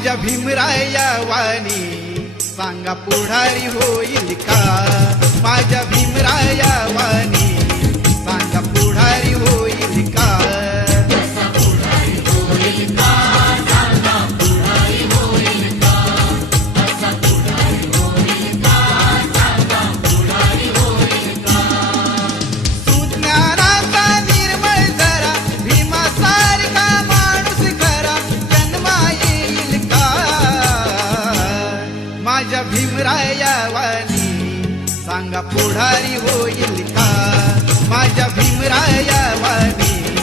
माझ्या भीमराया वाणी सांगा पुढारी होईल का? माझ्या भीमराया वाणी सांगा पुढारी होईल का? सुज्ञानाचा निर्मळ जरा भीमासारखा माणूस खरा जन्मा येईल का? माझ्या भीमराया वाणी सांगा पुढारी होईल